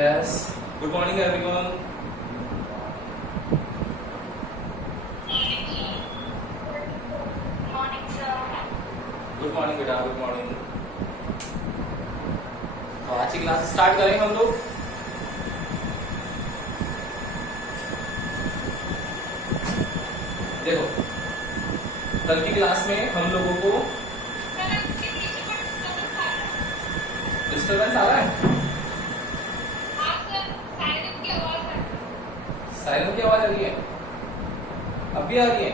Yes. Good morning, everyone. Good morning बेटा, good morning. तो आज की क्लास स्टार्ट करें हम लोग। देखो, कल की क्लास में हम लोगों को डिस्टर्बेंस आ रहा है। सायरन की आवाज आ रही है? अब भी आ रही है?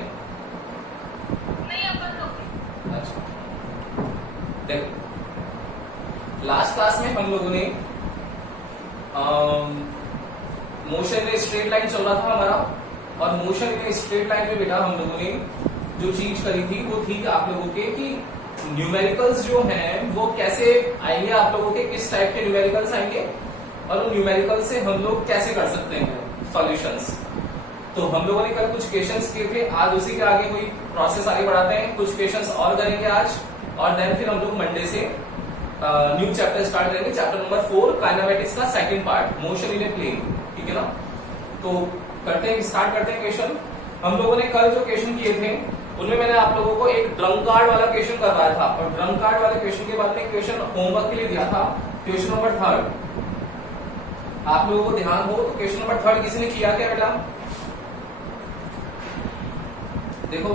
अच्छा, देखो, लास्ट क्लास में हम लोगों ने मोशन में स्ट्रेट लाइन चल रहा था हमारा, और मोशन में स्ट्रेट लाइन में बेटा हम लोगों ने जो चीज करी थी वो थी आप लोगों के कि न्यूमेरिकल्स जो हैं वो कैसे आएंगे, आप लोगों के किस टाइप के न्यूमेरिकल्स आएंगे और उन न्यूमेरिकल्स से हम लोग कैसे कर सकते हैं सॉल्यूशंस। तो हम लोगों ने कल कुछ क्वेश्चंस किए थे, आज उसी के आगे कोई प्रोसेस आगे बढ़ाते हैं, कुछ क्वेश्चंस और करेंगे आज, और देन फिर हम लोग मंडे से न्यू चैप्टर स्टार्ट करेंगे, चैप्टर नंबर 4 काइनेमेटिक्स का second part, motion in a plane. ठीक है ना? तो करते हैं, स्टार्ट करते हैं क्वेश्चन। हम लोगों ने कल जो क्वेश्चन किए थे उनमें मैंने आप लोगों को एक ड्रम कार्ड वाला क्वेश्चन करवाया था, और ड्रम कार्ड वाले क्वेश्चन के बाद में क्वेश्चन होमवर्क के लिए दिया था, क्वेश्चन नंबर 3। आप लोगों को ध्यान हो तो क्वेश्चन नंबर 3 किसी ने किया क्या बेटा? देखो,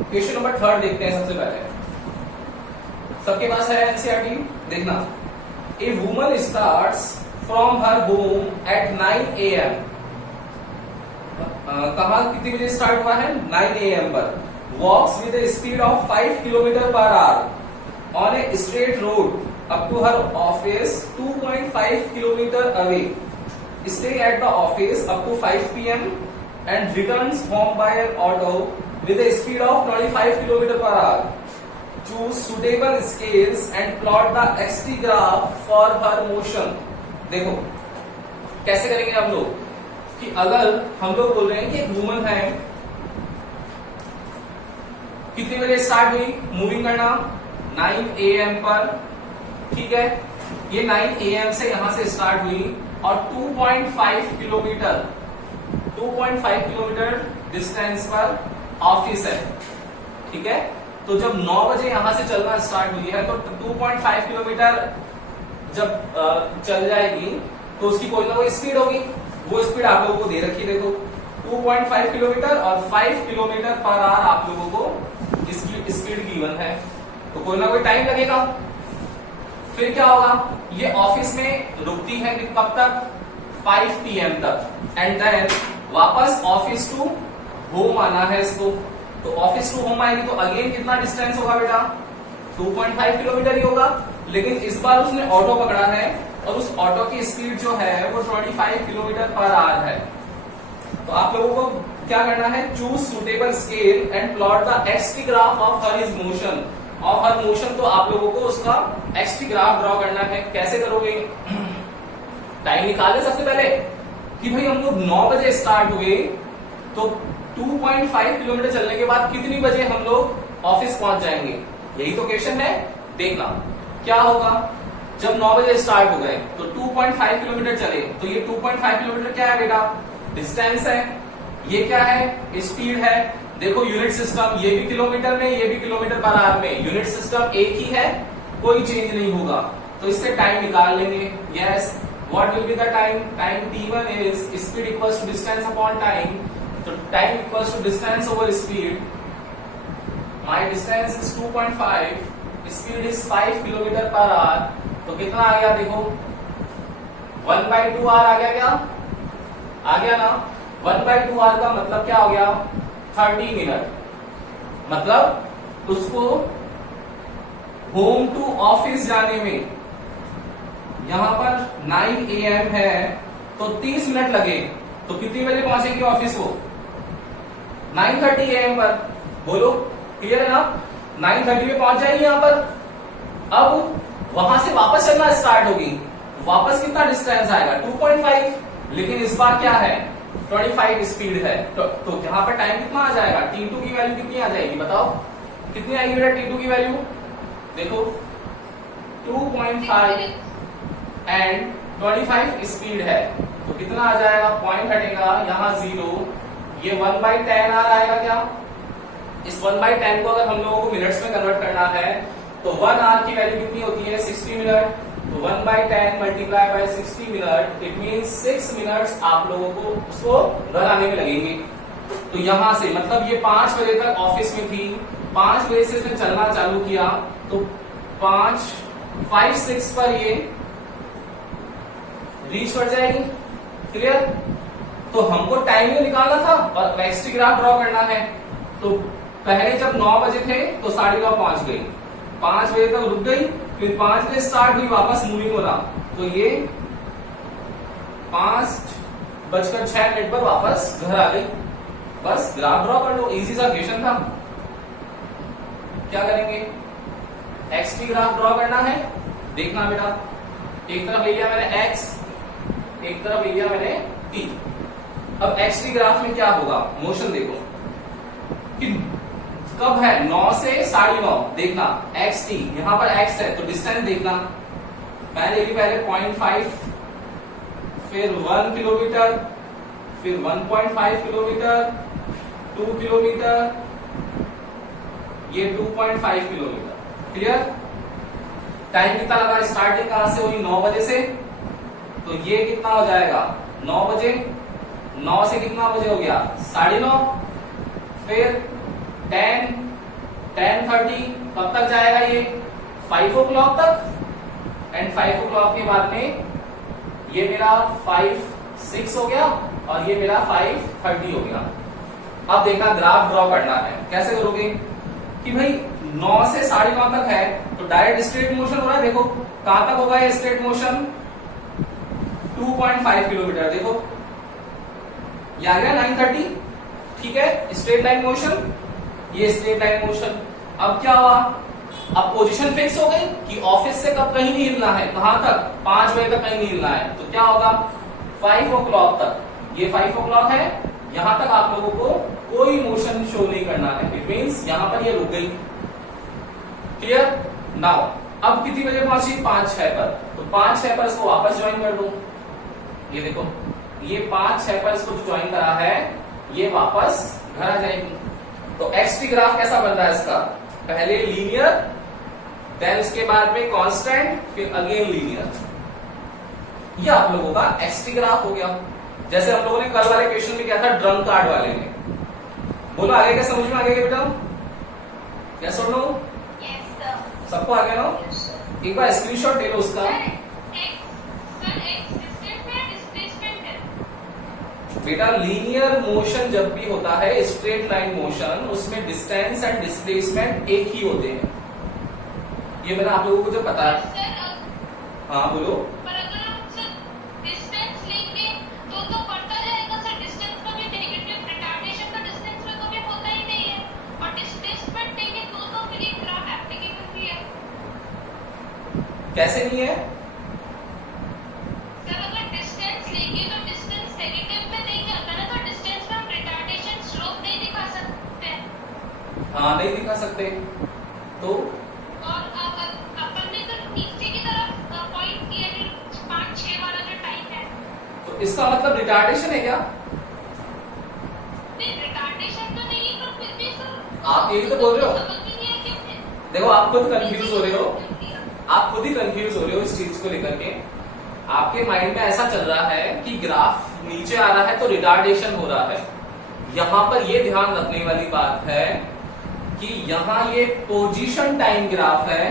क्वेश्चन नंबर 3 देखते हैं सबसे पहले। सबके पास है एनसीईआरटी? देखना, a woman starts from her home at 9 AM। कहा कितने बजे स्टार्ट हुआ है? 9 AM पर। Walks with a speed of 5 kilometre per hour on a straight road up to her office 2.5 kilometre away, stay at the office up to 5 PM and returns home by an auto with a speed of 25 km per hour. Choose suitable scales and plot the xt graph for her motion. देखो कैसे करेंगे हम लोग कि अगर हम लोग बोल रहे हैं कि एक वुमन है, कितने बजे स्टार्ट हुई मूविंग करना? 9 AM पर। ठीक है, ये 9 AM से यहां से स्टार्ट हुई और 2.5 किलोमीटर डिस्टेंस पर ऑफिस है। ठीक है, तो जब 9 बजे यहां से चलना स्टार्ट हुई है तो 2.5 किलोमीटर जब चल जाएगी तो उसकी कोई ना कोई स्पीड होगी। वो स्पीड आप लोगों को दे रखी है, देखो 2.5 किलोमीटर और 5 किलोमीटर पर आवर आप लोगों को इसकी स्पीड गिवन है, तो कोई ना कोई टाइम लगेगा। फिर क्या होगा, ये ऑफिस में रुकती है कब तक? 5 PM तक, एंड देन वापस ऑफिस टू होम आना है इसको। तो ऑफिस टू होम आएगी तो अगेन कितना डिस्टेंस होगा बेटा? 2.5 किलोमीटर ही होगा, लेकिन इस बार उसने ऑटो पकड़ा है और उस ऑटो की स्पीड जो है वो 25 किलोमीटर पर आवर है। तो आप लोगों को क्या करना है? Choose suitable scale and plot the x t graph of her is motion. Of her motion, तो आप लोगों को उसका एक्सटी ग्राफ ड्रॉ करना है। कैसे करोगे? टाइम निकाले सबसे पहले कि भाई हम लोग 9 बजे स्टार्ट हुए तो 2.5 किलोमीटर चलने के बाद कितनी बजे हम लोग ऑफिस पहुंच जाएंगे? यही तो क्वेश्चन है। देखना क्या होगा, जब 9 बजे स्टार्ट हो गए तो 2.5 किलोमीटर चले, तो ये 2.5 किलोमीटर क्या है बेटा? डिस्टेंस है। ये क्या है? स्पीड है। देखो यूनिट सिस्टम, ये भी किलोमीटर में, ये भी किलोमीटर पर आवर में, यूनिट सिस्टम एक ही है, कोई चेंज नहीं होगा। तो इससे टाइम निकाल लेंगे। Yes, what will be the time? Time t1 is speed equals to distance upon time. तो time equals to distance over speed. My distance is 2.5, speed is 5 kilometre per hour. तो कितना आ गया? देखो 1/2 आवर आ गया क्या? आ गया ना? 1/2 आवर का मतलब क्या हो गया? 30 मिनट। मतलब उसको होम टू ऑफिस जाने में, यहां पर 9 AM है तो 30 मिनट लगे, तो कितनी बजे पहुंचेगी ऑफिस को? 9:30 AM पर। बोलो, क्लियर है ना? 9:30 में पहुंच जाएगी यहां पर। अब वहां से वापस चलना स्टार्ट होगी, वापस कितना डिस्टेंस आएगा? 2.5, लेकिन इस बार क्या है? 25 स्पीड है। तो यहाँ पर टाइम कितना आ जाएगा? T2 की वैल्यू कितनी आ जाएगी बताओ? कितनी आएगी बेटा T2 की वैल्यू? देखो 2.5 एंड 25 स्पीड है तो कितना आ जाएगा, पॉइंट हटेगा यहाँ 0, ये 1/10 आर आएगा क्या। इस 1/10 को अगर हम लोगों को मिनट्स में कन्वर्ट करना है तो 1 आवर की वैल्यू कितनी होती है, 60 मिनट। तो 1/10 multiply by 60 minute, it means 6 minutes आप लोगों को उसको घर आने में लगेंगे। तो यहां से मतलब ये 5 बजे तक ऑफिस में थी, 5 बजे से इसने चलना चालू किया तो 5-6 पर ये रीच कर जाएगी। क्लियर। तो हमको टाइम निकालना था और वेलोसिटी ग्राफ ड्रॉ करना है। तो पहले जब 9 बजे थे तो 9:30 पहुंच गई, 5 बजे तक रुक गई, फिर 5 बजे स्टार्ट हुई वापस मूविंग होना, तो ये 5:06 पर वापस घर आ गई। बस ग्राफ ड्रॉ कर लो, इजी सा क्वेश्चन था। क्या करेंगे, एक्स टी ग्राफ ड्रॉ करना है। देखना बेटा, एक तरफ ले लिया मैंने x, एक तरफ ले लिया मैंने t। अब एक्स टी ग्राफ में क्या होगा, मोशन देखो कि कब है, 9 से 9:30। देखना एक्स टी, यहां पर x है तो डिस्टेंस देखना, मैंने ले ली पहले 0.5, फिर 1 किलोमीटर, फिर 1.5 किलोमीटर, 2 किलोमीटर, ये 2.5 किलोमीटर। क्लियर। टाइम कितना लगा, स्टार्टिंग कहां से हुई, 9 बजे से, तो ये कितना हो जाएगा 9 बजे, 9 से कितना बजे हो गया 9:30, फिर 10, 10:30, कब तक जाएगा ये 5 o'clock तक, एंड 5 o'clock के बाद में ये मेरा 5-6 हो गया और ये मेरा 5:30 हो गया। अब देखना ग्राफ ड्रॉ करना है, कैसे करोगे कि भाई 9 से 9:30 तक है तो डायरेक्ट स्ट्रेट मोशन हो रहा है। देखो कहां तक होगा ये स्ट्रेट मोशन, 2.5 किलोमीटर। देखो ये आ गया 9:30, ठीक है, स्ट्रेट लाइन मोशन, ये स्ट्रेट लाइन मोशन। अब क्या हुआ, अब पोजीशन फिक्स हो गई कि ऑफिस से कब कहीं नहीं हिलना है, कहां तक, 5 बजे तक कहीं नहीं हिलना है। तो क्या होगा 5 o'clock तक, ये 5 o'clock है, यहां तक आप लोगों को कोई मोशन शो नहीं करना है, इट मींस यहां पर ये रुक गई। क्लियर। नाउ अब कितनी बजे पहुंची, 5-6 पर, तो 5-6 पर इसको वापस ज्वाइन कर दो। ये देखो ये 5-6 पर इसको जो ज्वाइन करा है ये वापस घर आ जाएगी। तो एक्स टी ग्राफ कैसा बन रहा है इसका, पहले लीनियर, देन उसके बाद में कांस्टेंट, फिर अगेन लीनियर। ये आप लोगों का एक्स टी ग्राफ हो गया। जैसे हम लोगों ने कल वाले क्वेश्चन में किया था ड्रम कार्ड वाले में। बोलो आगे क्या समझ में आ गया बेटा, क्या सुन लो, सबको आ गया ना। एक बार स्क्रीनशॉट ले लो उसका। बेटा लीनियर मोशन जब भी होता है, स्ट्रेट लाइन मोशन, उसमें डिस्टेंस एंड डिस्प्लेसमेंट एक ही होते हैं। ये मैंने आप लोगों को जो पता है। हाँ बोलो। पर अगर हम सर डिस्टेंस लेंगे तो बढ़ता जाएगा सर, डिस्टेंस का भी नेगेटिव, रिटार्डेशन का डिस्टेंस में तो भी होता ही नहीं है, और डिस्प्लेसमेंट लेंगे तो फिर ये ग्राफ एप्लीकेबल भी है। कैसे नहीं है सर, अगर डिस्टेंस लेंगे तो डिस्टेंस नेगेटिव में नहीं जाता ना, तो डिस्टेंस में हम रिटार्डेशन स्लोप नहीं दिखा सकते। हाँ नहीं दिखा सकते, तो और अपन ने तो नीचे की तरफ पॉइंट किया जो 5-6 वाला जो टाइम है, तो इसका मतलब रिटार्डेशन है क्या, नहीं रिटार्डेशन तो नहीं, पर फिर भी सर आप यही तो बोल रहे हो। समझ में नहीं आया कैसे। देखो आप खुद कंफ्यूज हो रहे हो, आप खुद ही कंफ्यूज हो रहे हो इस चीज को लेकर के। आपके माइंड में ऐसा चल रहा है कि ग्राफ नीचे आ रहा है तो रिटार्डेशन हो रहा है। यहां पर ये ध्यान रखने वाली बात है कि यहां ये पोजीशन टाइम ग्राफ है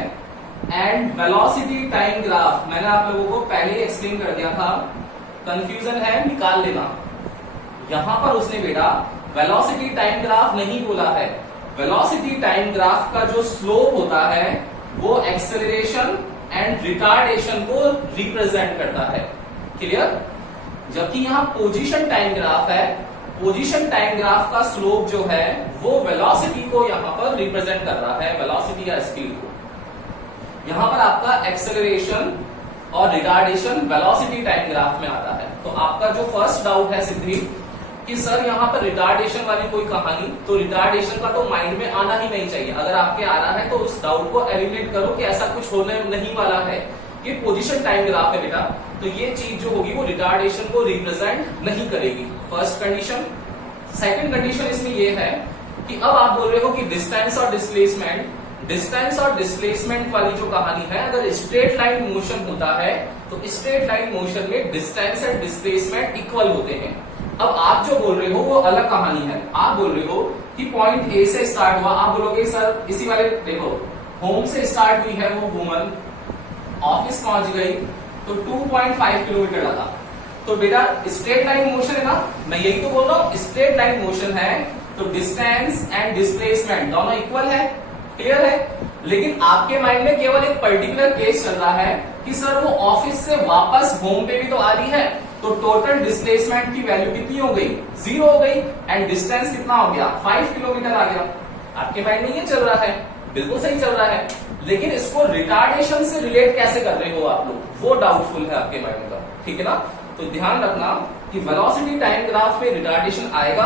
एंड वेलोसिटी टाइम ग्राफ। मैंने आप लोगों को पहले ही एक्सप्लेन कर दिया था, कंफ्यूजन है निकाल लेना। यहां पर उसने बेटा वेलोसिटी टाइम ग्राफ नहीं बोला है। वेलोसिटी टाइम ग्राफ का जो स्लोप होता है वो एक्सेलरेशन एंड रिटार्डेशन को रिप्रेजेंट करता है। क्लियर। जबकि यहां पोजीशन टाइम ग्राफ है, पोजीशन टाइम ग्राफ का स्लोप जो है वो वेलोसिटी को यहां पर रिप्रेजेंट कर रहा है, वेलोसिटी या स्पीड को। यहां पर आपका एक्सेलरेशन और रिटार्डेशन वेलोसिटी टाइम ग्राफ में आता है। तो आपका जो फर्स्ट डाउट है सिद्धि कि सर यहां पर रिटार्डेशन वाली कोई कहानी, तो रिटार्डेशन का तो माइंड में आना ही नहीं चाहिए। अगर आपके आ रहा है तो उस डाउट को एलिमिनेट करो कि ऐसा कुछ होने नहीं वाला है। ये पोजीशन टाइम ग्राफ है बेटा, तो ये चीज जो होगी वो रिटार्डेशन को रिप्रेजेंट नहीं करेगी, फर्स्ट कंडीशन। सेकंड कंडीशन इसमें ये है कि अब आप बोल रहे हो कि डिस्टेंस और डिस्प्लेसमेंट वाली जो कहानी है, अगर स्ट्रेट लाइन मोशन होता है तो स्ट्रेट लाइन मोशन में डिस्टेंस एंड डिस्प्लेसमेंट इक्वल होते हैं। अब आप जो बोल रहे हो वो अलग कहानी है। आप बोल रहे हो कि पॉइंट ए से स्टार्ट हुआ, आप बोलोगे सर इसी वाले देखो, होम से स्टार्ट हुई है वो वुमन, ऑफिस पहुंच गई तो 2.5 किलोमीटर लगा। तो बेटा स्ट्रेट लाइन मोशन है ना, मैं यही तो बोल रहा हूं, स्ट्रेट लाइन मोशन है तो डिस्टेंस एंड डिस्प्लेसमेंट दोनों इक्वल है, क्लियर है। लेकिन आपके माइंड में केवल एक पर्टिकुलर केस चल रहा है कि सर वो ऑफिस से वापस होम पे भी तो आ रही है, तो टोटल डिस्प्लेसमेंट की वैल्यू कितनी हो गई, 0 हो गई, एंड डिस्टेंस कितना हो गया, 5 किलोमीटर आ गया। आपके माइंड में ये चल रहा है, बिल्कुल सही चल रहा है, लेकिन इसको रिटार्डेशन से रिलेट कैसे कर रहे हो आप लोग, वो डाउटफुल है आपके माइंड का, ठीक है ना। तो ध्यान रखना कि वेलोसिटी टाइम ग्राफ में रिटार्डेशन आएगा,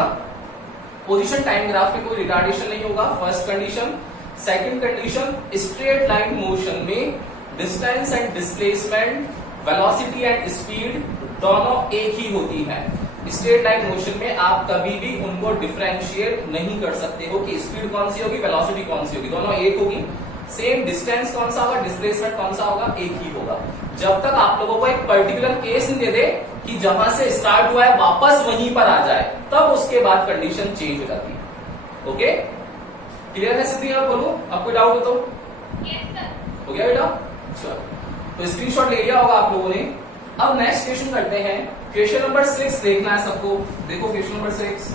पोजीशन टाइम ग्राफ में कोई रिटार्डेशन नहीं होगा, first condition. Second condition, straight line motion में distance and displacement, velocity and speed दोनों एक ही होती है। स्ट्रेट लाइन मोशन में आप कभी भी उनको डिफरेंशिएट नहीं कर सकते हो कि स्पीड कौन सी होगी, वेलोसिटी कौन सी होगी, दोनों एक होगी। सेम डिस्टेंस कौन सा होगा, डिस्प्लेसमेंट कौन सा होगा, एक ही होगा। जब तक आप लोगों को एक पर्टिकुलर केस नहीं दे दे कि जहां से स्टार्ट हुआ है वापस वहीं पर आ जाए, तब उसके बाद कंडीशन चेंज हो जाती है। ओके, क्लियर है सिद्धि, आप बोलो, आपको डाउट हो तो? Yes sir. हो गया बेटा, चलो तो स्क्रीनशॉट ले लिया होगा आप लोगों ने। अब नेक्स्ट क्वेश्चन करते हैं, क्वेश्चन नंबर 6 देखना है सबको, देखो क्वेश्चन नंबर 6।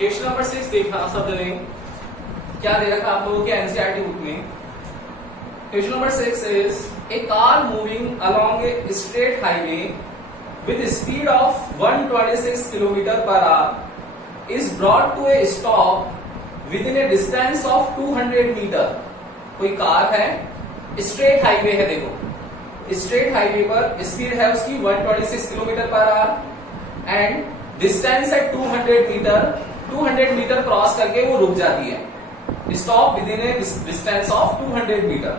क्वेश्चन नंबर 6 देखना सब जने, क्या दे रखा आप लोगों के एनसीईआरटी बुक में। Question number 6 is a car moving along a straight highway with speed of 126 kilometre per hour is brought to a stop within a distance of 200 metre. कोई कार है, स्ट्रेट हाईवे है, देखो straight highway पर speed है उसकी 126 kilometre per our and distance है 200 metre. 200 metre cross करके वो रुक जाती है, stop within a distance of 200 metre.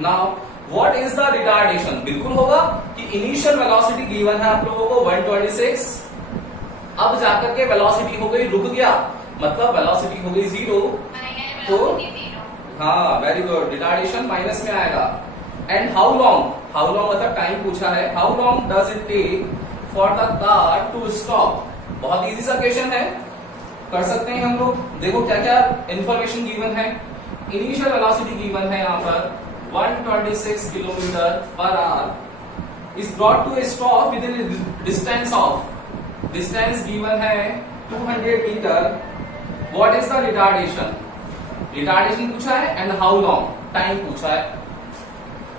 Now what is the retardation, बिल्कुल होगा कि इनिशियल वेलोसिटी गिवन है आप लोगों को 126, अब जाकर के वेलोसिटी हो गई, रुक गया, मतलब वेलोसिटी हो गई 0, तो हाँ वेरी गुड, रिटार्डेशन माइनस में आएगा। एंड हाउ लॉन्ग मतलब टाइम पूछा है, how long does it take for the car to stop. बहुत इजी सा क्वेश्चन है, कर सकते हैं हम लोग। देखो क्या क्या इंफॉर्मेशन गिवन है, इनिशियल वेलोसिटी गिवन है यहाँ पर 126 kilometre per hour is brought to a stop within distance of, distance given है 200 metre. What is the retardation, retardation पूछा है एंड हाउ लॉन्ग, टाइम पूछा है।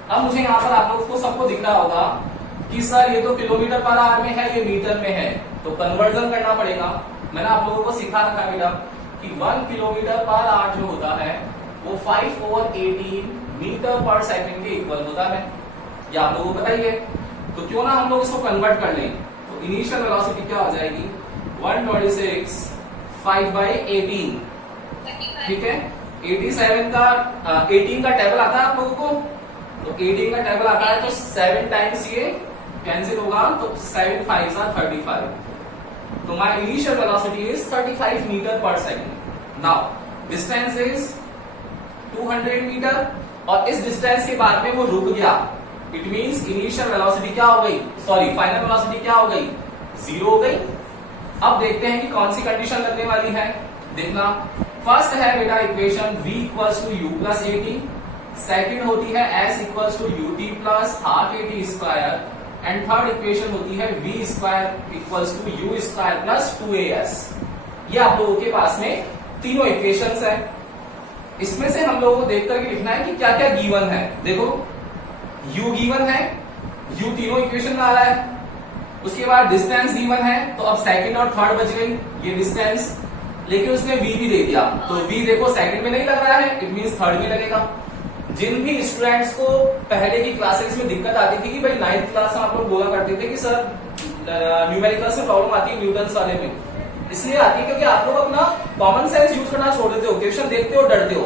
अब मुझे यहाँ पर आप लोग को सबको दिख रहा होगा कि सर ये तो किलोमीटर पर आवर में है, ये मीटर में है, तो कन्वर्जन करना पड़ेगा। मैंने आप लोगों को सिखा रखा बेटा कि 1 किलोमीटर पर आवर जो होता है वो 5/18 मीटर पर सेकंड के इक्वल होता है, ये आप लोगों को बताइए। तो क्यों ना हम लोग इसको कन्वर्ट कर लें, तो इनिशियल वेलोसिटी क्या हो जाएगी 126 5/18, ठीक है। 87 का 18 का टेबल आता है आप लोगों को, तो 18 का टेबल आता है तो 7 टाइम्स ये कैंसिल होगा, तो 7 5 are 35, तो my initial velocity is 35 metre per second. Now distance is 200 metre और इस डिस्टेंस के बाद में वो रुक गया, इट मींस इनिशियल वेलोसिटी क्या हो गई, सॉरी फाइनल वेलोसिटी क्या हो गई, 0 हो गई। अब देखते हैं कि कौन सी कंडीशन लगने वाली है, देखना। फर्स्ट है बेटा equation v equals to u plus at, second होती है s equals to ut plus half at square, and third equation होती है v square equals to u square plus 2as। ये आप लोगों के पास में तीनों इक्वेशंस है। इसमें से हम लोगों को देख करके लिखना है कि क्या क्या गिवन है। देखो u गिवन है, u तीनों इक्वेशन में आ रहा है। उसके बाद डिस्टेंस गिवन है, तो अब सेकंड और थर्ड बच गई, ये डिस्टेंस। लेकिन उसने v भी दे दिया, तो v देखो सेकंड में नहीं लग रहा है, इट मींस थर्ड में लगेगा। जिन भी स्टूडेंट्स को पहले की क्लासेस में दिक्कत आती थी कि भाई 9th क्लास में आप लोग बोला करते थे कि सर न्यूमेरिकल्स में प्रॉब्लम आती है न्यूटन्स वाले में, इसलिए आती है क्योंकि आप लोग अपना कॉमन सेंस यूज करना छोड़ देते हो, क्वेश्चन देखते हो डरते हो।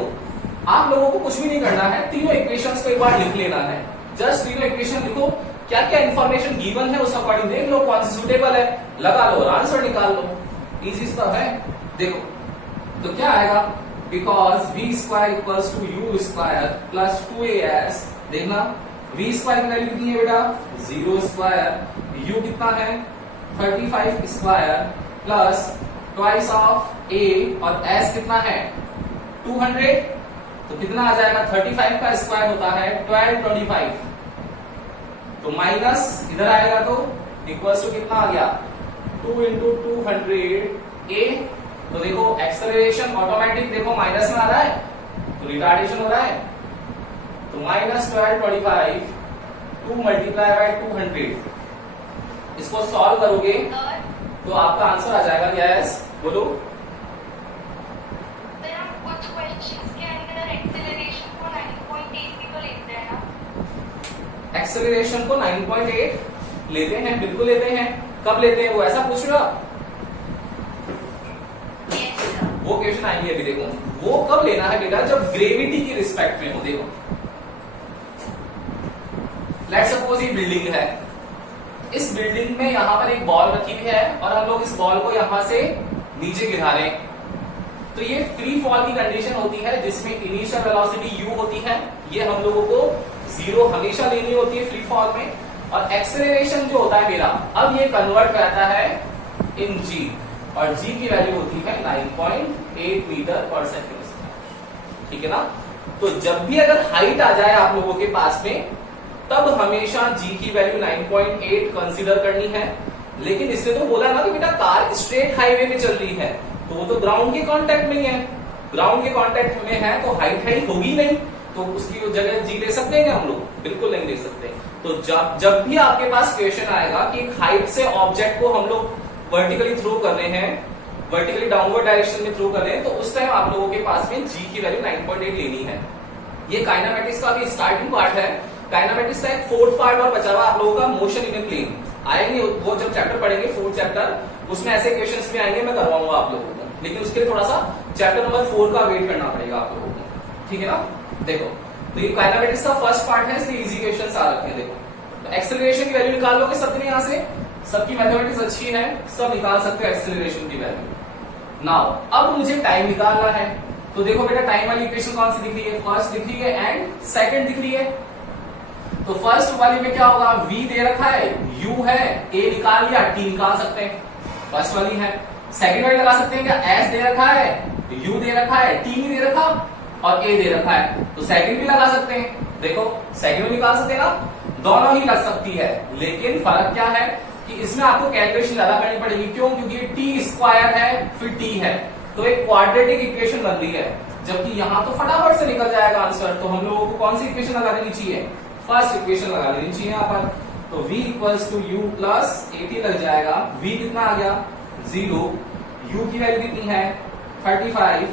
आप लोगों को कुछ भी नहीं करना है, तीनों इक्वेशंस को एक बार लिख लेना है। जस्ट तीनों इक्वेशन लिखो, क्या क्या इंफॉर्मेशन गिवन है उस अकॉर्डिंग देख लो, कौन सी सुटेबल है लगा लो और आंसर निकाल लो। इजी स्टफ है। देखो तो क्या आएगा, because v square equals to u square plus 2as। देखना v स्क्वायर की वैल्यू कितनी है बेटा 0 स्क्वायर, u कितना है 35 square plus twice of a और s कितना है 200, तो कितना आ जाएगा 35 का स्क्वायर होता है 1225, तो माइनस इधर आएगा तो इक्वल्स टू कितना आ गया 2 इंटू 200 a। तो देखो एक्सेलरेशन ऑटोमेटिक देखो माइनस में आ रहा है, तो रिटार्डेशन हो रहा है, तो माइनस 1225 2 मल्टीप्लाई बाय 200। इसको सॉल्व करोगे तो आपका आंसर आ जाएगा यस। बोलो सर हम कुछ क्वेश्चंस के अंदर एक्सेलरेशन को 9.8 भी तो लेते हैं ना। एक्सेलरेशन को 9.8 लेते हैं, बिल्कुल लेते हैं। कब लेते हैं वो ऐसा पूछ रहे हो आप? वो क्वेश्चन आएंगे अभी। देखो वो कब लेना है बेटा, जब ग्रेविटी की रिस्पेक्ट में हो। देखो लेट्स सपोज ये बिल्डिंग है, इस बिल्डिंग में यहां पर एक बॉल रखी हुई है और हम लोग इस बॉल को यहां से नीचे गिरा रहे हैं, तो ये फ्री फॉल की कंडीशन होती है जिसमें इनिशियल वेलोसिटी u होती है, ये हम लोगों को 0 हमेशा लेनी होती है फ्री फॉल में। और एक्सेलरेशन जो होता है मेरा, अब ये कन्वर्ट करता है इन g, और g की वैल्यू होती है 9.8 मीटर पर सेकेंड। ठीक है ना। तो जब भी अगर हाइट आ जाए आप लोगों के पास में, तब हमेशा g की वैल्यू 9.8 कंसीडर करनी है। लेकिन इसने तो बोला ना कि बेटा कार स्ट्रेट हाईवे में चल रही है, तो वो तो ग्राउंड के कांटेक्ट में ही है, ग्राउंड के कांटेक्ट में है तो हाइट होगी नहीं, तो उसकी जगह g ले सकते हैं हम लोग? बिल्कुल नहीं ले सकते। तो जब भी आपके पास क्वेश्चन आएगा कि हाइट से ऑब्जेक्ट को हम लोग वर्टिकली थ्रो कर रहे हैं, वर्टिकली डाउनवर्ड डायरेक्शन में थ्रो कर रहे हैं, तो उस टाइम आप लोगों के पास में g की वैल्यू 9.8 लेनी है। ये काइनेमेटिक्स का भी स्टार्टिंग पार्ट है। काइनेमेटिक्स का एक 4th पार्ट और बचा हुआ आप लोगों का, मोशन इन ए प्लेन। आएंगे वो जब चैप्टर पढ़ेंगे 4th चैप्टर, उसमें ऐसे क्वेश्चंस भी आएंगे, मैं करवाऊंगा आप लोगों को, लेकिन उसके लिए थोड़ा सा चैप्टर नंबर 4 का वेट करना पड़ेगा आप लोगों को। ठीक है ना। देखो तो ये काइनेमेटिक्स का फर्स्ट पार्ट है, इसलिए इजी क्वेश्चंस आ रखे हैं। देखो तो एक्सेलरेशन की वैल्यू निकाल लोगे सबने, यहां से सबकी मैथमेटिक्स अच्छी है, सब निकाल सकते हो एक्सेलरेशन की वैल्यू। नाउ अब मुझे टाइम निकालना है, तो देखो बेटा टाइम वाली इक्वेशन कौन सी दिख रही है, फर्स्ट दिख रही है एंड सेकंड दिख रही है। तो फर्स्ट वाली में क्या होगा, v दे रखा है, u है, a निकाल लिया, t निकाल सकते हैं, फर्स्ट वाली है। सेकंड वाली लगा सकते हैं क्या, s दे रखा है, u दे रखा है, t नहीं दे रखा और a दे रखा है, तो सेकंड भी लगा सकते हैं। देखो सेकंड भी निकाल सकते हैं ना, दोनों ही लग सकती है। लेकिन फर्क क्या है कि इसमें आपको कैलकुलेशन ज्यादा करनी पड़ेगी, क्यों? क्योंकि ये टी स्क्वायर है फिर टी है, तो एक क्वाड्रेटिक इक्वेशन बन रही है, जबकि यहां तो फटाफट से निकल जाएगा आंसर। तो हम लोगों को कौन सी इक्वेशन लगा देनी चाहिए, फर्स्ट इक्वेशन लगा देनी चाहिए यहाँ पर। तो v equals to u plus 80 लग जाएगा। v कितना आ गया 0, u की वैल्यू कितनी है 35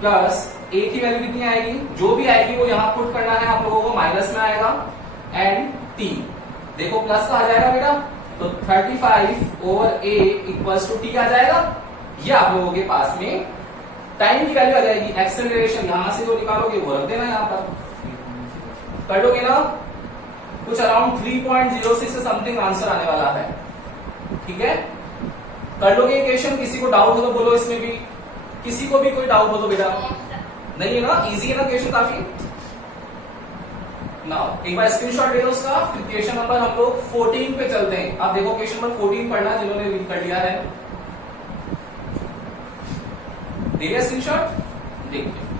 प्लस a की वैल्यू कितनी आएगी, जो भी आएगी वो यहाँ पुट करना है आप लोगों को, माइनस में आएगा, एंड t देखो प्लस का आ जाएगा बेटा, तो 35 over a equals to t आ जाएगा। ये आप लोगों के पास में टाइम की वैल्यू आ जाएगी। एक्सेलरेशन यहां से जो निकालोगे वो रख देना यहाँ पर, कर लोगे ना, कुछ अराउंड 3.06 से समथिंग आंसर आने वाला है। ठीक है, कर लोगे इक्वेशन। किसी को डाउट हो तो बोलो, इसमें भी किसी को भी कोई डाउट हो तो बेटा, नहीं है ना, इजी है ना क्वेश्चन काफी। नाउ एक बार स्क्रीनशॉट ले लो उसका, फिर क्वेश्चन नंबर हम लोग 14 पे चलते हैं। अब देखो क्वेश्चन नंबर 14 पढ़ना जिन्होंने रीड कर लिया है, दे लिया स्क्रीनशॉट, देखिए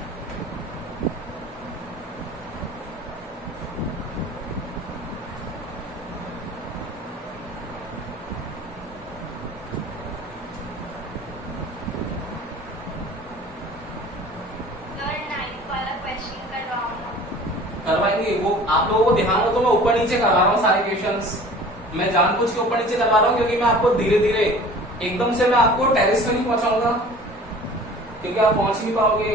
आप लोगों को ध्यान हो तो मैं ऊपर नीचे करवा रहा हूँ सारे क्वेश्चंस। मैं जानबूझ के ऊपर नीचे करवा रहा हूँ क्योंकि मैं आपको धीरे धीरे एकदम से मैं आपको टेरेस में नहीं पहुंचाऊंगा, क्योंकि आप पहुंच नहीं पाओगे।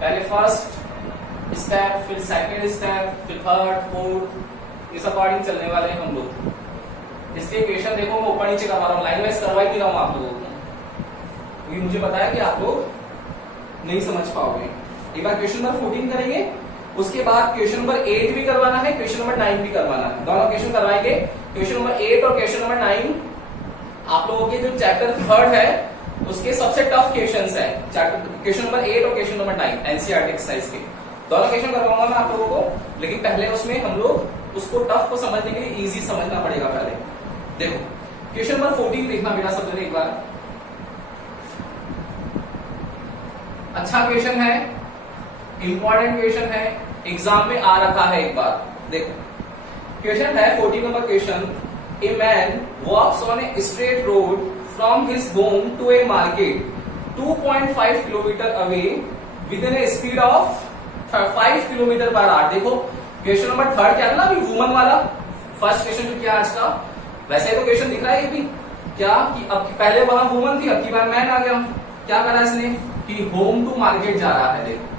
पहले फर्स्ट स्टेप, फिर सेकंड स्टेप, फिर थर्ड, फोर्थ, इस अकॉर्डिंग चलने वाले हैं हम लोग। इसके क्वेश्चन देखो मैं ऊपर नीचे करवा रहा हूँ, लाइन वाइज करवा ही नहीं रहा हूँ आप लोगों को, क्योंकि मुझे पता है कि आप लोग नहीं समझ पाओगे। एक बार क्वेश्चन नंबर 14 करेंगे, उसके बाद क्वेश्चन नंबर 8 भी करवाना है, क्वेश्चन नंबर 9 भी करवाना है। दोनों क्वेश्चन करवाएंगे। क्वेश्चन नंबर 8 और क्वेश्चन नंबर 9 आप लोगों के जो चैप्टर 3 है उसके सबसे टफ क्वेश्चंस है। क्वेश्चन नंबर 8 और क्वेश्चन नंबर 9 एनसीईआरटी एक्सरसाइज के दोनों क्वेश्चन करवाऊंगा मैं आप लोगों को, लेकिन पहले उसमें हम लोग उसको टफ को समझने के लिए इजी समझना पड़ेगा। पहले देखो क्वेश्चन नंबर 14 देखना मेरा सबसे एक बार। अच्छा क्वेश्चन है, इंपॉर्टेंट क्वेश्चन है, एग्जाम में आ रखा है एक बार। देखो क्वेश्चन है 14 number question. A man walks on a straight road from his home to a market 2.5 kilometre away within a speed of 5 kilometre per hour. देखो क्वेश्चन नंबर 3 क्या था ना अभी वुमन वाला, फर्स्ट क्वेश्चन जो किया आज का, वैसे ही तो क्वेश्चन दिख रहा है ये भी क्या कि अब पहले वहां वुमन थी, अब की बार मैन आ गया। क्या करा इसने कि होम टू मार्केट जा रहा है। देखो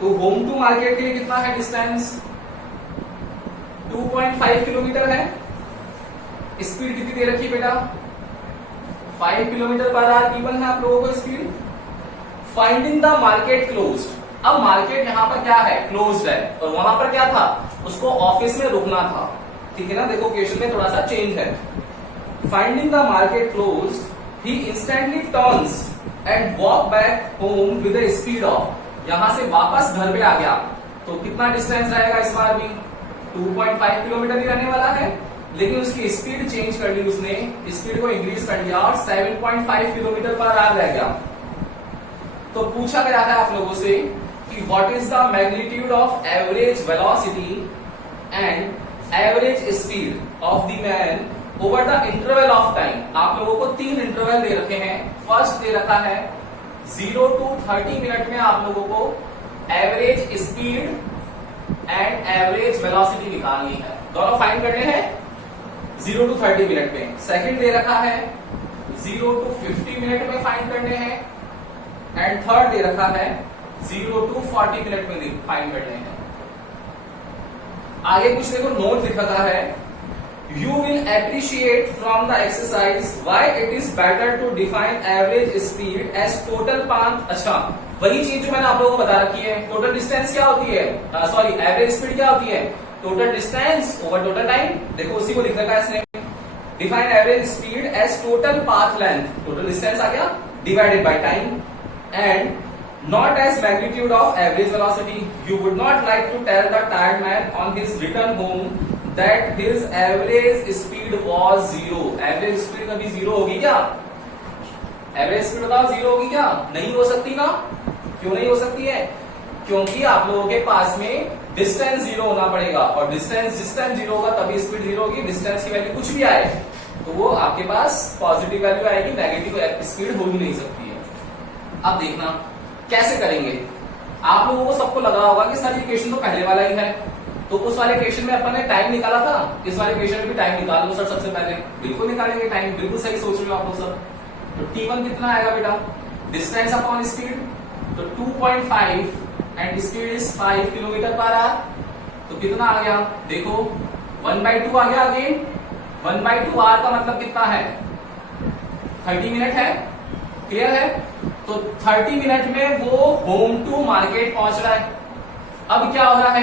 तो होम टू मार्केट के लिए कितना है डिस्टेंस, 2.5 किलोमीटर है। स्पीड कितनी दे रखी बेटा, 5 किलोमीटर पर आवर गिवन है आप लोगों को speed. Finding the market closed, अब मार्केट यहां पर क्या है, क्लोज्ड है, और वहां पर क्या था, उसको ऑफिस में रुकना था। ठीक है ना, देखो क्वेश्चन में थोड़ा सा चेंज है। Finding the market closed he instantly turns and walk back home with the speed of, यहां से वापस घर पे आ गया। तो कितना डिस्टेंस रहेगा इस बार भी, 2.5 किलोमीटर ही रहने वाला है, लेकिन उसकी स्पीड चेंज कर ली उसने, स्पीड को इंक्रीज कर दिया और 7.5 किलोमीटर पर आवर रह गया। तो पूछा गया है आप लोगों से कि what is the magnitude of average velocity and average speed of the man over the interval of time. आप लोगों को 3 इंटरवल दे रखे हैं। फर्स्ट दे रखा है 0 to 30 मिनट में आप लोगों को average speed and average velocity निकालनी है, दोनों फाइंड करने हैं 0 to 30 मिनट में। सेकंड दे रखा है 0 to 50 मिनट में फाइंड करने हैं, एंड थर्ड दे रखा है 0 to 40 मिनट में फाइंड करने हैं। आगे कुछ देखो नोट लिखा है, you will appreciate from the exercise why it is better to define average speed as total path. अच्छा वही चीज जो मैंने आप लोगों को बता रखी है, टोटल डिस्टेंस क्या होती है, सॉरी एवरेज स्पीड क्या होती है, total distance over total time. देखो उसी को लिख रखा है इसने, define average speed as total path length, total distance आ गया divided by time, and not as magnitude of average velocity. You would not like to tell the tired man on his return home that his average speed was 0. Average speed कभी 0 होगी क्या, average speed बताओ 0 होगी क्या, नहीं हो सकती ना। क्यों नहीं हो सकती है, क्योंकि आप लोगों के पास में डिस्टेंस 0 होना पड़ेगा, और डिस्टेंस 0 होगा तभी स्पीड 0 होगी। डिस्टेंस की वैल्यू कुछ भी आए तो वो आपके पास पॉजिटिव वैल्यू आएगी, नेगेटिव स्पीड हो ही नहीं सकती है। अब देखना कैसे करेंगे। आप लोगों को सबको लगा होगा कि सर ये क्वेश्चन तो पहले वाला ही है, तो उस वाले क्वेश्चन में अपन ने टाइम निकाला था, इस वाले क्वेश्चन में भी टाइम निकाल लो सर सबसे पहले। बिल्कुल निकालेंगे टाइम, बिल्कुल सही सोच रहे हो आप लोग सब। तो T1 कितना आएगा बेटा, डिस्टेंस अपॉन स्पीड, तो 2.5 and speed is 5 kilometre per hour, तो कितना आ गया देखो 1/2 आ गया। अगेन 1/2 आवर का मतलब कितना है, 30 मिनट है, क्लियर है। तो 30 मिनट में वो होम टू मार्केट पहुंच रहा है। अब क्या हो रहा है,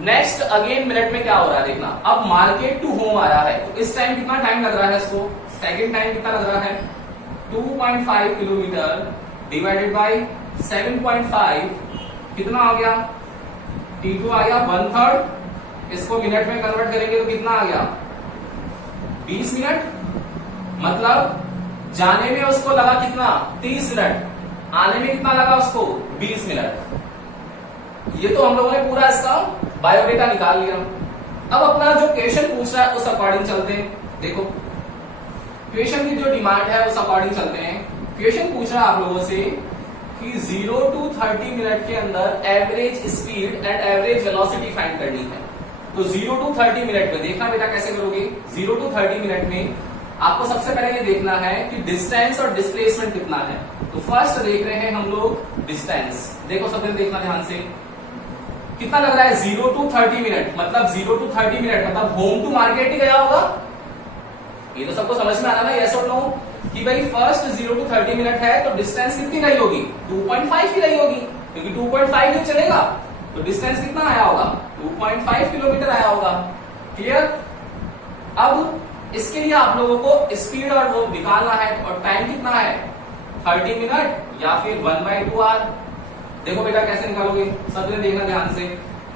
नेक्स्ट अगेन मिनट में क्या हो रहा है देखना, अब मार्केट टू होम आ रहा है, तो इस टाइम कितना टाइम लग रहा है इसको, सेकंड टाइम कितना लग रहा है, 2.5 किलोमीटर डिवाइडेड बाय 7.5 कितना आ गया, T2 आ गया 1/3। इसको मिनट में कन्वर्ट करेंगे तो कितना आ गया, 20 मिनट। मतलब जाने में उसको लगा कितना, 30 मिनट, आने में कितना लगा उसको, 20 मिनट। ये तो हम लोगों ने पूरा इसका बायोडेटा निकाल लिया। अब अपना जो क्वेश्चन पूछ रहा है उस अकॉर्डिंग चलते हैं। देखो क्वेश्चन की जो डिमांड है उस अकॉर्डिंग चलते हैं। क्वेश्चन पूछ रहा है आप लोगों से कि 0 to 30 मिनट के अंदर average speed and average velocity find करनी है। तो 0 to 30 मिनट में देखना बेटा कैसे करोगे। 0 to 30 मिनट में आपको सबसे पहले ये देखना है कि डिस्टेंस और डिस्प्लेसमेंट कितना है। तो फर्स्ट देख रहे हैं हम लोग डिस्टेंस। देखो सबने देखना ध्यान से, कितना लग रहा है 0 to 30 मिनट, मतलब 0 to 30 मिनट मतलब होम टू मार्केट ही गया होगा। ये तो सबको समझ में आ रहा है ना, यस और नो, कि भाई फर्स्ट 0 to 30 मिनट है तो डिस्टेंस कितनी रही होगी, 2.5 की रही होगी, क्योंकि 2.5 ही चलेगा तो डिस्टेंस कितना आया होगा, 2.5 किलोमीटर आया होगा। क्लियर। अब इसके लिए आप लोगों को स्पीड और वो निकालना है और टाइम कितना है 30 मिनट या फिर 1/2 आवर। देखो बेटा कैसे निकालोगे, सबने देखना ध्यान से।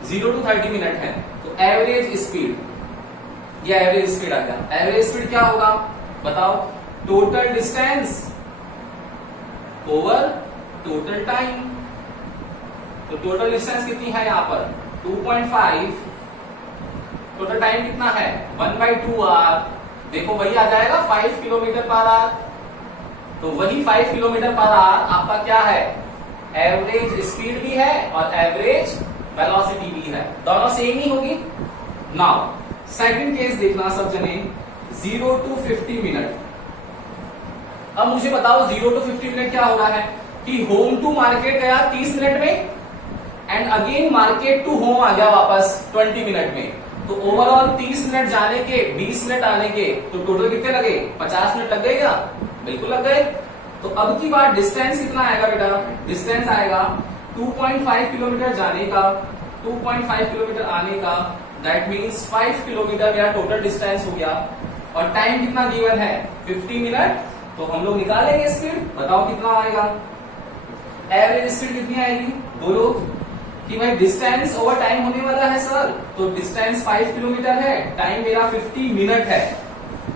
0 to 30 मिनट है तो एवरेज स्पीड, या एवरेज स्पीड आ गया। एवरेज स्पीड क्या होगा बताओ, total distance over total time. तो टोटल डिस्टेंस कितनी है यहाँ पर 2.5, टोटल टाइम कितना है 1/2 आवर। देखो वही आ जाएगा 5 किलोमीटर पर आवर। तो वही 5 किलोमीटर पर आवर आपका क्या है, एवरेज स्पीड भी है और एवरेज वेलोसिटी भी है, दोनों सेम ही होगी। नाउ सेकंड केस देखना सब जने, 0 to 50 मिनट। अब मुझे बताओ 0 to 50 मिनट क्या हो रहा है कि होम टू मार्केट गया 30 मिनट में and again market to home आ गया वापस 20 मिनट में। तो ओवरऑल 30 मिनट जाने के 20 मिनट आने के, तो टोटल कितने लगे 50 मिनट लग गए क्या, बिल्कुल लग गए। तो अब की बार डिस्टेंस कितना आएगा बेटा, डिस्टेंस आएगा 2.5 किलोमीटर जाने का, 2.5 किलोमीटर आने का, दैट मीन्स 5 किलोमीटर मेरा टोटल डिस्टेंस हो गया। और टाइम कितना गिवन है 50 मिनट। तो हम लोग निकालेंगे स्पीड, बताओ कितना आएगा, एवरेज स्पीड कितनी आएगी, बोलो कि भाई डिस्टेंस ओवर टाइम होने वाला है सर, तो डिस्टेंस 5 किलोमीटर है, टाइम मेरा 50 मिनट है।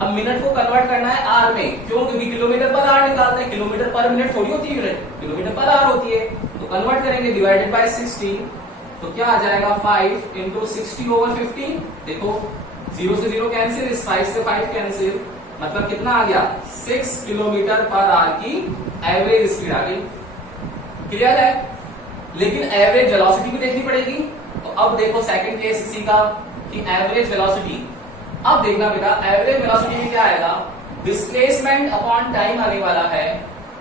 अब मिनट को कन्वर्ट करना है आर में, क्यों, क्योंकि किलोमीटर पर आर निकालते हैं, किलोमीटर पर मिनट थोड़ी होती है यूनिट, किलोमीटर पर आर होती है। तो कन्वर्ट करेंगे डिवाइडेड बाय 60, तो क्या आ जाएगा 5 इंटू 60 ओवर 50। देखो 0 से 0 कैंसिल, इस 5 से 5 कैंसिल, मतलब कितना आ गया 6 किलोमीटर पर आवर की एवरेज स्पीड आ गई। क्लियर है। लेकिन एवरेज वेलोसिटी भी देखनी पड़ेगी। तो अब देखो सेकंड केस इसी का कि एवरेज वेलोसिटी। अब देखना बेटा एवरेज वेलोसिटी में क्या आएगा, डिस्प्लेसमेंट अपॉन टाइम आने वाला है।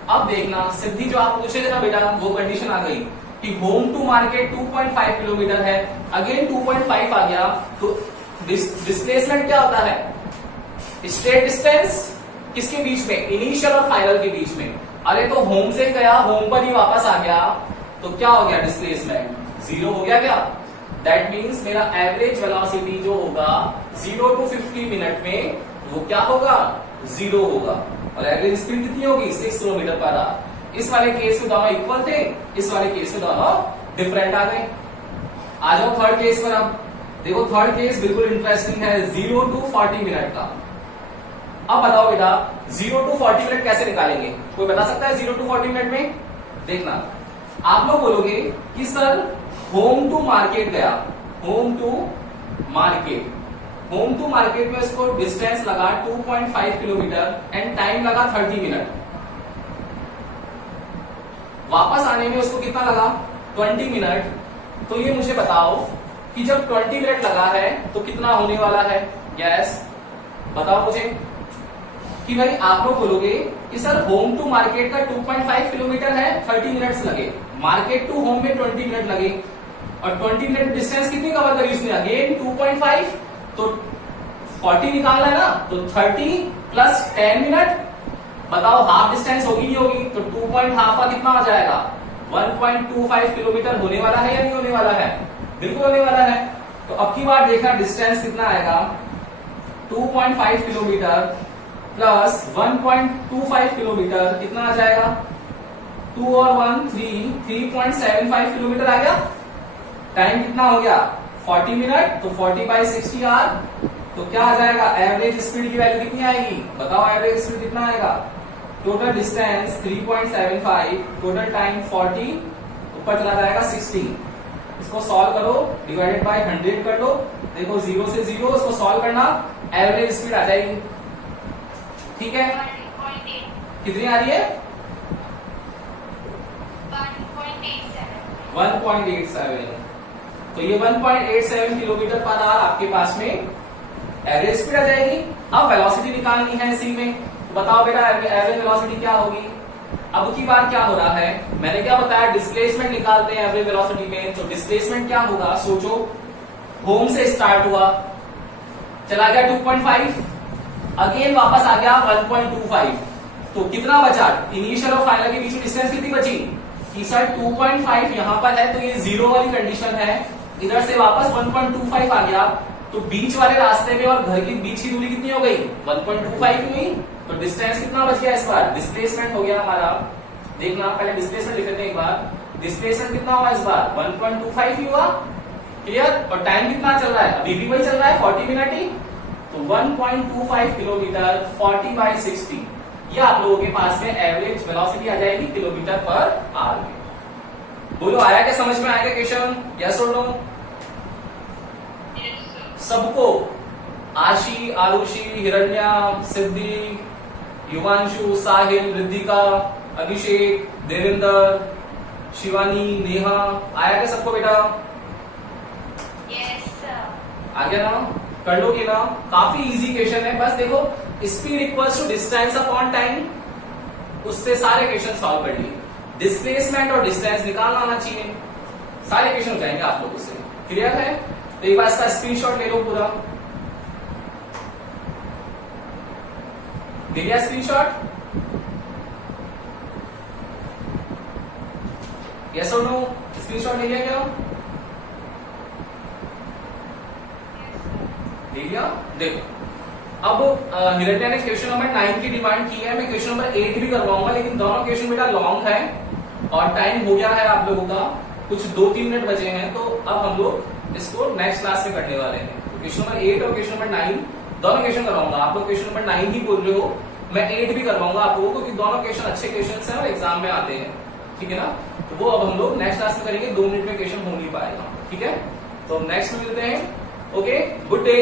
अब देखना सिद्धि जो आप पूछे थे ना बेटा, वो कंडीशन आ गई कि होम टू मार्केट 2.5 किलोमीटर है, अगेन 2.5 आ गया, तो डिस्प्लेसमेंट क्या होता है, स्ट्रेट डिस्टेंस किसके बीच में, इनिशियल और फाइनल के बीच में। अरे तो होम से गया, होम पर ही वापस आ गया, तो क्या हो गया डिस्प्लेसमेंट 0 हो गया क्या। दैट मीन्स मेरा एवरेज वेलोसिटी जो होगा 0 to 50 मिनट में वो क्या होगा 0 होगा। और एवरेज स्पीड कितनी होगी 6 किलोमीटर पर आवर। इस वाले केस में दोनों इक्वल थे, इस वाले केस में दोनों डिफरेंट आ गए। आ जाओ थर्ड केस पर। अब देखो थर्ड केस बिल्कुल इंटरेस्टिंग है, 0 to 40 मिनट का। अब बताओ बेटा 0 to 40 मिनट कैसे निकालेंगे, कोई बता सकता है 0 to 40 मिनट में। देखना आप लोग बोलोगे कि सर होम टू मार्केट गया, home to market, home to market में उसको डिस्टेंस लगा 2.5 किलोमीटर एंड टाइम लगा 30 मिनट। वापस आने में उसको कितना लगा 20 मिनट। तो ये मुझे बताओ कि जब 20 मिनट लगा है तो कितना होने वाला है, यस बताओ मुझे। कि भाई आप लोग बोलोगे कि सर होम टू मार्केट का 2.5 किलोमीटर है, 30 मिनट्स लगे, मार्केट टू होम में 20 मिनट लगे, और 20 मिनट डिस्टेंस कितनी कवर करी उसने, अगेन 2.5, तो 40 निकालना है ना, तो 30 प्लस 10 मिनट, बताओ हाफ डिस्टेंस होगी नहीं होगी, तो 2.5 का कितना आ जाएगा 1.25 किलोमीटर होने वाला है या नहीं होने वाला है, बिल्कुल होने वाला है। तो अब की बार देखना डिस्टेंस कितना आएगा 2.5 किलोमीटर प्लस 1.25 किलोमीटर, कितना आ जाएगा 2 और 1 3, 3.75 किलोमीटर आ गया। टाइम कितना हो गया 40 मिनट, तो 40/60 आवर। तो क्या आ जाएगा एवरेज स्पीड की वैल्यू कितनी आएगी, बताओ एवरेज स्पीड कितना आएगा, टोटल डिस्टेंस 3.75, टोटल टाइम 40, ऊपर चला जाएगा 60। इसको सॉल्व करो, डिवाइडेड बाय 100 कर लो, देखो 0 से 0 इसको सॉल्व करना, एवरेज स्पीड आ जाएगी। ठीक है, कितनी आ रही है 1.87। तो ये 1.87 किलोमीटर पर आवर आपके पास में एवरेज स्पीड आ जाएगी। अब वेलोसिटी निकालनी है इसी में, तो बताओ बेटा एवरेज वेलोसिटी क्या होगी। अब की बार क्या हो रहा है, मैंने क्या बताया, डिस्प्लेसमेंट निकालते हैं एवरेज वेलोसिटी में। तो डिस्प्लेसमेंट क्या होगा, सोचो, होम से स्टार्ट हुआ, चला गया 2.5, अगेन वापस आ गया 1.25, तो कितना बचा, इनिशियल और फाइनल के बीच में डिस्टेंस कितनी बची कि सर 2.5 यहां पर है, तो ये जीरो वाली कंडीशन है, इधर से वापस 1.25 आ गया, तो बीच वाले रास्ते में और घर के बीच की दूरी कितनी हो गई, 1.25 हुई। तो डिस्टेंस कितना बच गया इस बार, डिस्प्लेसमेंट हो गया हमारा, देखना पहले डिस्प्लेसमेंट लिख लेते हैं एक बार, डिस्प्लेसमेंट कितना हुआ इस बार 1.25 ही हुआ, क्लियर। और टाइम कितना चल रहा है, अभी भी वही चल रहा है 40 मिनट ही, तो 1.25 किलोमीटर 40/60, ये आप लोगों के पास में एवरेज वेलोसिटी आ जाएगी किलोमीटर पर आवर में। बोलो आया क्या, समझ में आएगा क्वेश्चन, यस और नो। सबको, आशी, आरुषि, हिरण्या, सिद्धि, युवांशु, साहिल, रिद्धिका, अभिषेक, देवेंद्र, शिवानी, नेहा, आया क्या सबको बेटा, यस सर। आ गया ना, कर लोगे ना, काफी इजी क्वेश्चन है। बस देखो, speed equals to distance upon time, उससे सारे क्वेश्चन सॉल्व कर लिए। डिस्प्लेसमेंट और डिस्टेंस निकालना आना चाहिए, सारे क्वेश्चन हो जाएंगे आप लोगों से, क्लियर है। तो एक बार इसका स्क्रीनशॉट ले लो पूरा, ले लिया स्क्रीनशॉट, यस और नो, स्क्रीनशॉट ले लिया क्या, ले लिया। देखो अब हिरण्या ने क्वेश्चन नंबर 9 की डिमांड की है, मैं क्वेश्चन नंबर 8 भी करवाऊंगा, लेकिन दोनों क्वेश्चन बेटा लॉन्ग है और टाइम हो गया है आप लोगों का, कुछ 2-3 मिनट बचे हैं, तो अब हम लोग इसको नेक्स्ट क्लास में करने वाले हैं। तो क्वेश्चन नंबर 8 और क्वेश्चन नंबर 9 दोनों क्वेश्चन करवाऊंगा, आप लोग क्वेश्चन नंबर 9 ही बोल रहे हो, मैं 8 भी करवाऊंगा आप लोगों को, क्योंकि दोनों क्वेश्चन अच्छे क्वेश्चन हैं और एग्जाम में आते हैं, ठीक है ना। तो वो अब हम लोग नेक्स्ट क्लास में करेंगे, 2 मिनट में क्वेश्चन हो नहीं पाएगा, ठीक है। तो नेक्स्ट में मिलते हैं, ओके, गुड डे।